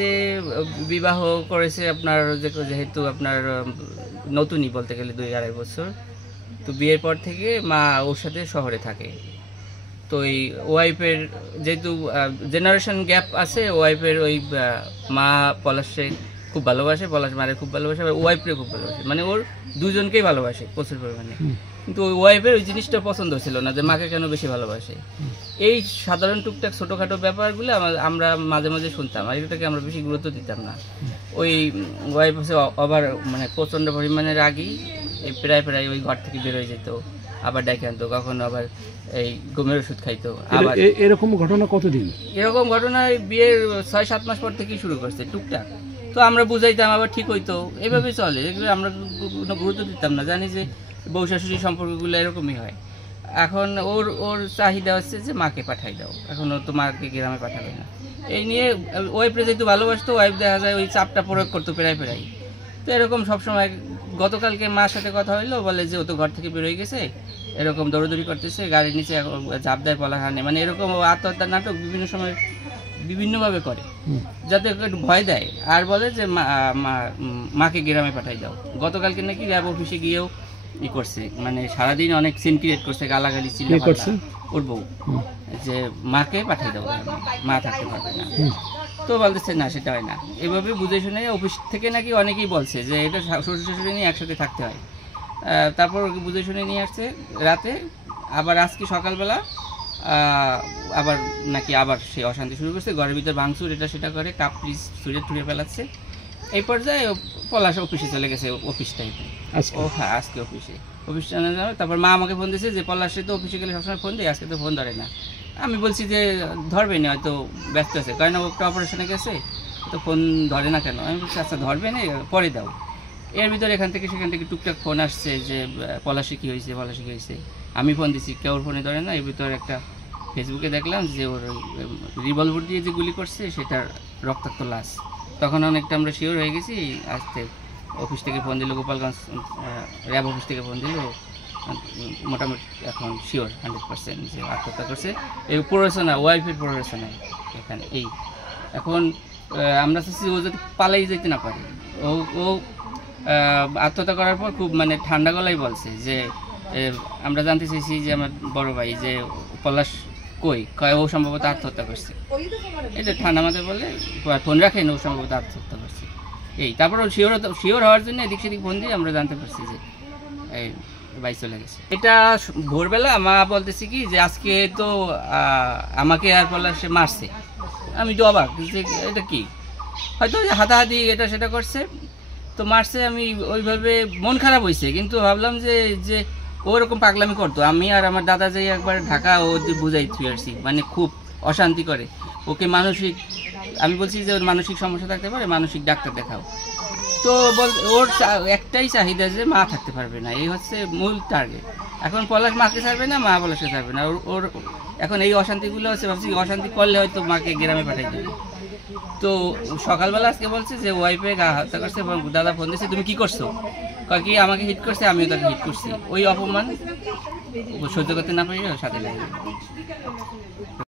সাথে বিবাহ করেছে আপনার যেহেতু আপনার নতুনই বলতে গেলে 2-2.5 বছর। তো বিয়ের পর থেকে মা ওর সাথে শহরে থাকে। তো এই ওয়াইফের যেহেতু জেনারেশন গ্যাপ আছে, ওয়াইফের ওই মা পলাশে খুব ভালোবাসে, পলাশ মারে খুব ভালোবাসে, আবার ওয়াইফকে খুব ভালোবাসে, মানে ওর দুজনকেই ভালোবাসে প্রচুর পরিমাণে। কিন্তু ওই ওয়াইফের ওই জিনিসটা পছন্দ ছিল না যে মাকে কেন বেশি ভালোবাসে। এই সাধারণ টুকটাক ছোটোখাটো ব্যাপারগুলো আমরা মাঝে মাঝে শুনতাম, আর এটাকে আমরা বেশি গুরুত্ব দিতাম না। ওই ওয়াইফ হচ্ছে আবার মানে প্রচণ্ড পরিমাণে রাগী, এই প্রায় ওই ঘর থেকে বেরোয় যেত, আবার ডেকে আনতো, কখনো আবার এই ঘুমের ওষুধ খাইতো। আবার এরকম ঘটনা কতদিন? এরকম ঘটনা বিয়ের 6-7 মাস পর থেকেই শুরু করছে টুকটাক। তো আমরা বুঝাইতাম, আবার ঠিক হইতো, এভাবে চলে। এগুলো আমরা কোনো গুরুত্ব দিতাম না, জানি যে বউ শাশুড়ি সম্পর্কগুলো এরকমই হয়। এখন ওর চাহিদা হচ্ছে যে মাকে পাঠাই দাও, এখন ও তো মাকে গ্রামে পাঠাবে না। এই নিয়ে ওয়াইফে যেহেতু ভালোবাসতো, ওয়াইফ দেখা যায় ওই চাপটা প্রয়োগ করতো প্রায়। তো এরকম সবসময়। গতকালকে মার সাথে কথা হইলো, বলে যে ও তো ঘর থেকে বেরোয় গেছে, এরকম দৌড়দৌড়ি করতেছে, গাড়ির নিচে ঝাঁপ দেয়, পলাহানে, মানে এরকম আত্মহত্যার নাটক বিভিন্ন সময় বিভিন্নভাবে করে, যাতে একটু ভয় দেয়, আর বলে যে মাকে গ্রামে পাঠাই দাও। গতকালকে নাকি র্যাব অফিসে গিয়েও করছে, মানে সারাদিন অনেক সিন ক্রিয়েট করছে, গালাগালি চিল্লা করছে ওর বউ, যে মাকে পাঠাই দাও, মা থাকতে পারবে না। তো বলতেছে না, সেটা হয় না। এভাবে বুঝে শুনে অফিস থেকে নাকি অনেকেই বলছে যে এটা শ্বশুর শাশুড়ি নিয়ে একসাথে থাকতে হয়। তারপর বুঝে শুনে নিয়ে আসছে রাতে, আবার আজকে সকালবেলা আবার নাকি আবার সে অশান্তি শুরু করছে, ঘরের ভিতর ভাঙচুর এটা সেটা করে, কাপ পিস ছুঁড়ে ফেলাচ্ছে। এই পর্যায়ে পলাশ অফিসে চলে গেছে, অফিস টাইপে। ও হ্যাঁ, আজকে অফিসে তারপর মা আমাকে ফোন দিয়েছে যে পলাশে তো অফিসে গেলে সবসময় ফোন দেয়, আজকে তো ফোন ধরে না। আমি বলছি যে ধরবে না, হয়তো ব্যস্ত আছে, কারণ ও একটা অপারেশনে গেছে, তো ফোন ধরে না কেন। আমি বলছি আচ্ছা ধরবে না, পরে দাও। এর ভিতরে এখান থেকে সেখান থেকে টুকটাক ফোন আসছে যে পলাশে কী হয়েছে। আমি ফোন দিচ্ছি, কেউ ফোনে ধরে না। এর ভিতরে একটা ফেসবুকে দেখলাম যে ওর রিভলভার দিয়ে যে গুলি করছে সেটার রক্তাক্ত লাশ। তখন অনেকটা আমরা শিওর হয়ে গেছি। আসতে অফিস থেকে ফোন দিল, গোপালগঞ্জ র্যাব অফিস থেকে ফোন দিল, মোটামুটি এখন শিওর 100% যে আত্মহত্যা করছে। এই প্ররোচনা, ওয়াইফের প্ররোচনা এখানে। এই এখন আমরা চাচ্ছি ও যাতে পালাই যেতে না পারে। ও আত্মহত্যা করার পর খুব মানে ঠান্ডা গলায় বলছে যে আমরা জানতে চাইছি যে আমার বড় ভাই যে পলাশ কয় ও সম্ভবত আত্মহত্যা করছে, এটা ঠান্ডা মাথায় বলে, ফোন রাখেন, ও সম্ভবত আত্মহত্যা করছে। এই তারপর শিওর হওয়ার জন্য এদিক সেদিক ফোন দিয়ে আমরা জানতে পারছি যে এই ভাই চলে গেছে। এটা ভোরবেলা মা বলতেছি কি যে আজকে তো আমাকে আর পলাশে মারছে। আমি তো অবাক যে এটা কি, হয়তো হাতাহাতি এটা সেটা করছে, তো মারছে। আমি ওইভাবে মন খারাপ হয়েছে, কিন্তু ভাবলাম যে ওরকম পাগলামি করতো। আমি আর আমার দাদা যাই একবার ঢাকা, ও বুঝাই আসছি, মানে খুব অশান্তি করে ওকে। মানসিক, আমি বলছি যে ওর মানসিক সমস্যা থাকতে পারে, মানসিক ডাক্তার দেখাও। তো ওর একটাই চাহিদা যে মা থাকতে পারবে না, এই হচ্ছে মূল টার্গেট। এখন পলাশ মাকে ছাড়বে না, মা পলাশকে ছাড়বে না। ওর এখন এই অশান্তিগুলো হচ্ছে, ভাবছি অশান্তি করলে হয়তো মাকে গ্রামে পাঠাই দেবে। তো সকালবেলা আজকে বলছে যে ওয়াইফে হত্যা করছে, এবং দাদা ফোন দিয়েছে তুমি কি করছো, কি আমাকে হিট করছে, আমিও তাকে হিট করছি। ওই অপমান সহ্য করতে না পারি সাথে লাগে।